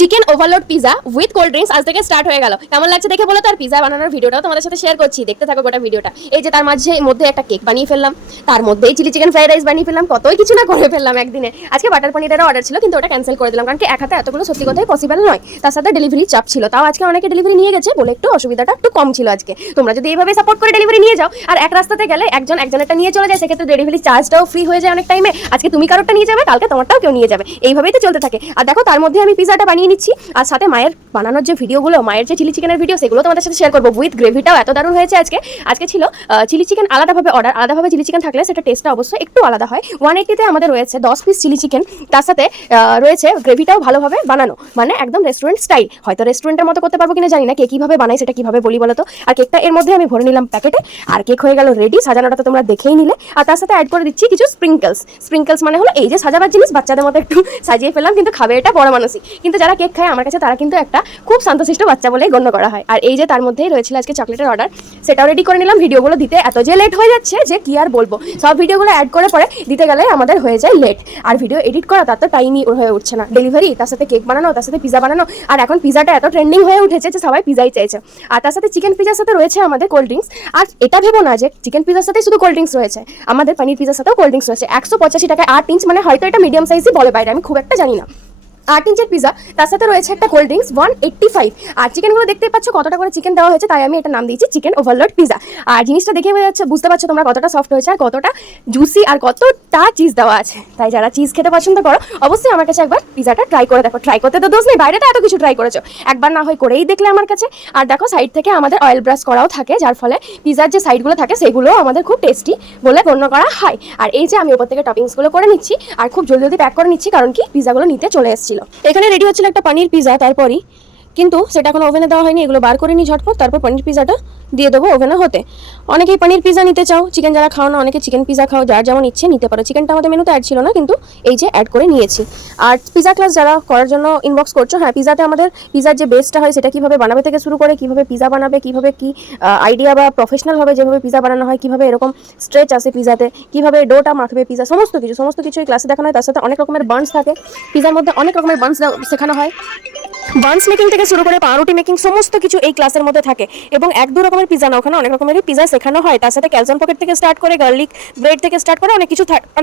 Chicken overload pizza with cold drinks আজ থেকে start হয়ে গেল। কেমন লাগছে দেখে বলো। তার পিজা বানানোর ভিডিওটাও তোমাদের সাথে শেয়ার করছি, দেখতে থাকো গোটা ভিডিওটা। এই যে তার মধ্যে একটা কেক বানিয়ে ফেললাম, তার মধ্যেই চিলি চিকেন ফ্রাইড রাইস বানিয়ে ফেললাম, কতই কিছু না করে ফেললাম একদিনে। আজকে বাটার পনিরেরও অর্ডার ছিল কিন্তু ওটা ক্যান্সেল করে দিলাম, কারণ কি এক হাতে এতগুলো সত্যি কথাই পসিবল নয়। তার সাথে ডেলিভারি চাপ ছিল, তাও আজকে অনেকে ডেলিভারি নিয়ে গেছে বলে একটু অসুবিধাটা একটু কম ছিল আজকে। তোমরা যদি এইভাবে সাপোর্ট করে ডেলিভারি নিয়ে যাও আর এক রাস্তাতে গেলে একজন একজনেরটা নিয়ে চলে যায়, সেক্ষেত্রে ডেলিভারি চার্জটাও ফ্রি হয়ে যায় অনেক টাইমে। আজকে তুমি কারোরটা নিয়ে যাবে, কালকে তোমারটাও কেউ নিয়ে যাবে, এইভাবেই তো চলতে থাকে। আর দেখো তার মধ্যে আমি পিজাটা বানিয়ে নিচ্ছি, আর সাথে মায়ের বানানোর যে ভিডিওগুলো, মায়ের যে চিলি চিকেনের ভিডিও, সেগুলো তোমাদের সাথে শেয়ার করবো। উইথ গ্রেভিটাও এত দারুণ হয়েছে আজকে ছিল চিলি চিকেন আলাদাভাবে অর্ডার। আলাদাভাবে চিলি চিকেন থাকলে সেটা টেস্টটা অবশ্যই একটু আলাদা হয়। 180-তে আমাদের রয়েছে 10 পিস চিলি চিকেন, তার সাথে রয়েছে গ্রেভিটাও ভালোভাবে বানানো, মানে একদম রেস্টুরেন্ট স্টাইল। হয়তো রেস্টুরেন্টের মতো করতে পারবো কিনা জানি না, কে কীভাবে বানাই সেটা কীভাবে বলি বলো তো। আর কেকটা এর মধ্যে আমি ভরে নিলাম প্যাকেটে, আর কেক হয়ে গেল রেডি। সাজানোটা তো তোমরা দেখেই নিলে। আর তার সাথে অ্যাড করে দিচ্ছি কিছু স্প্রিঙ্কলস মানে হলো এই যে সাজাবার জিনিস, বাচ্চাদের মতো একটু সাজিয়ে ফেললাম, কিন্তু খাবে এটা বড় মানুষই। কিন্তু যারা কেক খায় আমার কাছে, তারা কিন্তু একটা খুব শান্তশিষ্ট বাচ্চা বলেই গণ্য করা হয়। আর এই যে তার মধ্যেই রয়েছিল আজকে চকলেটের অর্ডার, সেটাও রেডি করে নিলাম। ভিডিওগুলো দিতে এত যে লেট হয়ে যাচ্ছে যে কি আর বলবো। সব ভিডিওগুলো অ্যাড করে পরে দিতে গেলে আমাদের হয়ে যায় লেট, আর ভিডিও এডিট করা তার তো টাইমই হয়ে উঠছে না। ডেলিভারি, তার সাথে কেক বানানো, তার সাথে পিজা বানানো, আর এখন পিজাটা এত ট্রেন্ডিং হয়ে উঠেছে যে সবাই পিজাই চাইছে। আর তার সাথে চিকেন পিজার সাথে রয়েছে আমাদের কোল্ড ড্রিঙ্কস। আর এটা ভেবো না যে চিকেন পিজার সাথে শুধু কোল্ড ড্রিঙ্কস রয়েছে, আমাদের পনির পিজার সাথেও কোল্ড ড্রিঙ্কস রয়েছে। 185 টাকায় 8 ইঞ্চ, মানে হয়তো এটা মিডিয়াম সাইজই বলে বাইরে, আমি খুব একটা জানি না। 8 ইঞ্চের পিজা, তার সাথে রয়েছে একটা কোল্ড ড্রিঙ্কস 185। আর চিকেনগুলো দেখতেই পাচ্ছ কতটা করে চিকেন দেওয়া হয়েছে, তাই আমি এটা নাম দিয়েছি চিকেন ওভারলোড পিজা। আর জিনিসটা দেখে বুঝতে পারছো তোমরা কতটা সফট হয়েছে, আর কতটা জুসি, আর কতটা চিজ দেওয়া আছে। তাই যারা চিজ খেতে পছন্দ করো অবশ্যই আমার কাছে একবার পিজাটা ট্রাই করে দেখো। ট্রাই করতে তো দোষ নেই, বাইরে তো এত কিছু ট্রাই করেছো, একবার না হয় করেই দেখলে আমার কাছে। আর দেখো সাইড থেকে আমাদের অয়েল ব্রাশ করাও থাকে, যার ফলে পিজার যে সাইডগুলো থাকে সেগুলোও আমাদের খুব টেস্টি বলে গণ্য করা হয়। আর এই যে আমি ওপর থেকে টপিংসগুলো করে নিচ্ছি, আর খুব জলদি প্যাক করে নিচ্ছি, কারণ কি পিজাগুলো নিতে চলে এসেছিল। এখানে রেডি হচ্ছিল একটা পনির পিজা, তারপরই কিন্তু সেটা এখন ওভেনে দেওয়া হয়নি। এগুলো বার করে নিই ঝটপট, তারপর পনির পিজাটা দিয়ে দেবো ওভেনে হতে। অনেকেই পনির পিজা নিতে চাও, চিকেন যারা খাও না, অনেকে চিকেন পিজা খাও, যার যেমন ইচ্ছে নিতে পারো। চিকেনটা আমাদের মেনুতে অ্যাড ছিল না, কিন্তু এই যে অ্যাড করে নিয়েছি। আর পিজা ক্লাস যারা করার জন্য ইনবক্স করছো, হ্যাঁ, পিজাতে আমাদের পিজার যে বেসটা হয় সেটা কীভাবে বানাবে থেকে শুরু করে কীভাবে পিজা বানাবে, কীভাবে কি আইডিয়া বা প্রফেশনালভাবে যেভাবে পিজা বানানো হয়, কীভাবে এরকম স্ট্রেচ আসে পিজাতে, কীভাবে ডোটা মাখবে পিজা, সমস্ত কিছু এই ক্লাসে দেখানো হয়। তার সাথে অনেক রকমের বান্স থাকে, পিজার মধ্যে অনেক রকমের বান্স শেখানো হয়। বান্স মেকিং থেকে শুরু করে পাউরুটি মেকিং সমস্ত কিছু এই ক্লাসের মধ্যে থাকে। এবং 1-2 রকমের পিজা না, ওখানে অনেক রকমের পিজা শেখানো হয়। তার সাথে ক্যালসন পকেট থেকে স্টার্ট করে গার্লিক ব্রেড থেকে স্টার্ট করে অনেক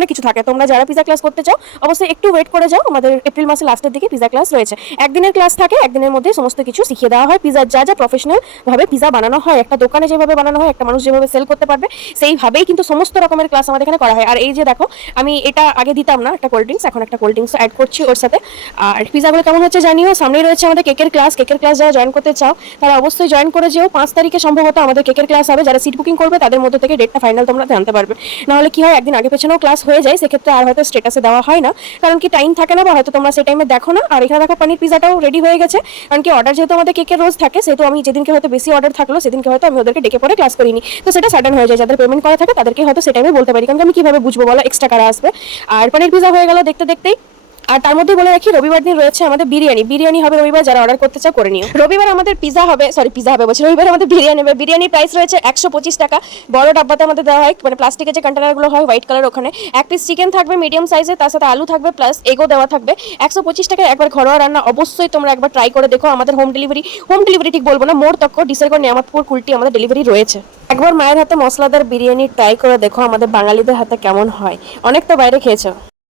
কিছু থাকে। তোমরা যারা পিজা ক্লাস করতে চাও অবশ্যই একটু ওয়েট করে যাও, আমাদের এপ্রিল মাসের লাস্টের দিকে পিজা ক্লাস রয়েছে। একদিনের ক্লাস থাকে, একদিনের মধ্যে সমস্ত কিছু শিখিয়ে দেওয়া হয়। পিজার যা প্রফেশনাল ভাবে পিজা বানানো হয়, একটা দোকানে যেভাবে বানানো হয়, একটা মানুষ যেভাবে সেল করতে পারবে সেইভাবেই কিন্তু সমস্ত রকমের ক্লাস আমাদের এখানে করা হয়। আর এই যে দেখো, আমি এটা আগে দিতাম না একটা কোল্ড ড্রিঙ্কস, এখন একটা কোল্ড ড্রিঙ্কস অ্যাড করছি ওর সাথে। আর পিজাগুলো কেমন হচ্ছে জানিও। সামনেই রয়েছে আমাদের কেকের ক্লাস যারা জয়েন করতে চাও তারা অবশ্যই জয়েন করে যেও। 5 তারিখে সম্ভবত আমাদের কেকের ক্লাস হবে। যারা সিট বুকিং করবে তাদের মধ্যে থেকে ডেটটা ফাইনাল তোমরা জানতে পারবে। নাহলে কি হয়, একদিন আগে পেছনেও ক্লাস হয়ে যায়, সেক্ষেত্রে আর হয়তো স্ট্যাটাসে দেওয়া হয় না, কারণ কি টাইম থাকে না, বা হয়তো তোমরা সেই টাইমে দেখো না। আর এখানে দেখো পনির পিজাটাও রেডি হয়ে গেছে, কারণ কি অর্ডার যেহেতু আমাদের কেকের রোজ থাকে, সেহেতু আমি যেদিনকে হয়তো বেশি অর্ডার থাকলো সেদিনকে হয়তো আমি ওদেরকে ডেকে পরে ক্লাস করিনি, তো সেটা সাডেন হয়ে যায়। যাদের পেমেন্ট করা থাকে তাদেরকে হয়তো সেই টাইমে বলতে পারি, কারণ আমি কিভাবে বুঝবো বলো এক্সট্রা কারা আসবে। আর পনির পিজা হয়ে গেল দেখতেই। আর তার মধ্যে বলে রাখি, রবিবার দিন রয়েছে আমাদের বিরিয়ানি হবে রবিবার। যারা অর্ডার করতে চাও করে নিও। রবিবার আমাদের রবিবার আমাদের বিরিয়ানি হবে। বিরিয়ানির প্রাইস রয়েছে 125 টাকা। বড় ডাব্বাতে আমাদের দেওয়া হয়, মানে প্লাস্টিকের যে কন্টেনারগুলো হয় হোয়াইট কালার, ওখানে 1 পিস চিকেন থাকবে মিডিয়াম সাইজে, তার সাথে আলু থাকবে প্লাস এগও দেওয়া থাকবে। 125 টাকায় একবার ঘরোয়া রান্না, অবশ্যই তোমরা একবার ট্রাই করে দেখো। আমাদের হোম ডেলিভারি ঠিক বলবো না, মোড় তক্ক ডিসাইগড় নিয়ামতপুর কুলটি আমাদের ডেলিভারি রয়েছে। একবার মায়ের হাতে মশলাদার বিরিয়ানি ট্রাই করে দেখো, আমাদের বাঙালিদের হাতে কেমন হয়। অনেক তো বাইরে খেয়েছো।